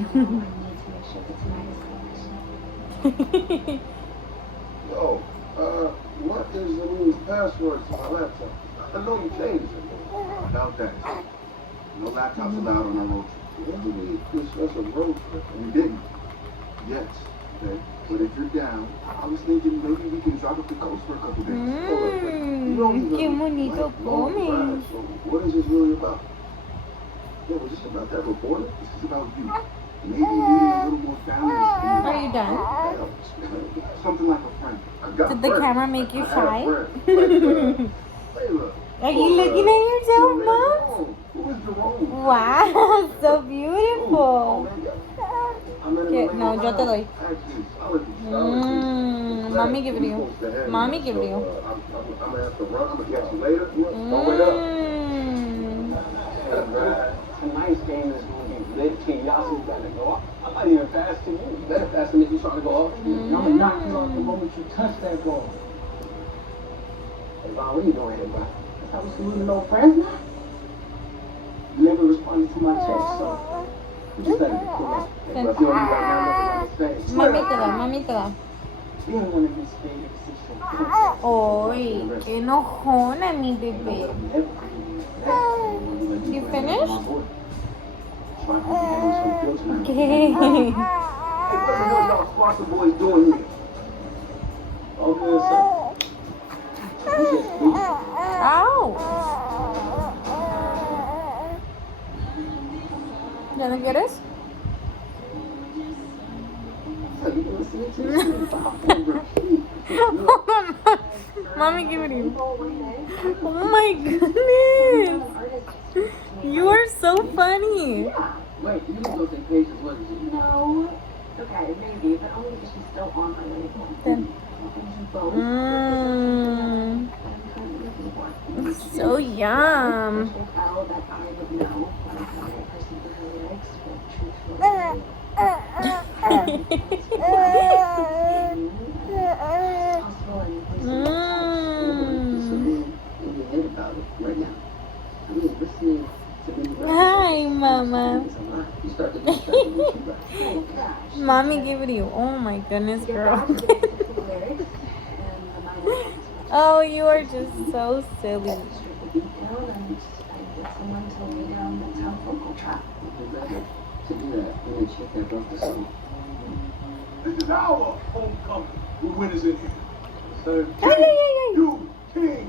Yo, what is the new password to my laptop? I know you changed it. About that. No laptops allowed on our road trip. When did we discuss a road trip? And we didn't. Yes. Okay. But if you're down, I was thinking maybe we can drop up the coast for a couple days. Qué bonito comes. So what is this really about? Yo, is this about that reporter? This is about you. Maybe needing a little more balance. Are you done? Something like a friend. Did the camera make you shy? Layla. Are you looking at yourself, Mom? Who is Jerome? Wow, so beautiful. No, yo te doy. Mommy give it to you. Mommy give it to you. I'm gonna have to run. I'm gonna catch you later. Don't wait up. Tonight's game is going to be lit. King Yasu got to go off. I'm not even fasting you. You better fast him if you're trying to go off. I'm going to knock you off the moment you touch that ball. Hey, Vaughn, what are you doing here, bro? That's how we saluting no friends now? You never responded to my text, so... What you say? If you don't right now, nothing to say. Mami te da, mami te da. Being one of his favorite sisters. Ay, qué enojona mi bebé. You finished? Okay. Hey, what the hell y'all Sparta boys doing here? Oh, Ow. ¿Ya no quieres? Mommy, give it you. Oh my goodness. You are so funny. Wait, you didn't go take pages, was it? No. Okay, maybe, but only if she's still on my label. Then. So yum. Hi, Mama. Mommy gave it to you. Oh my goodness, girl. Oh, you are just so silly. This is our homecoming. Who winners in here? Sir, Ay, ay, ay, ay. you, King.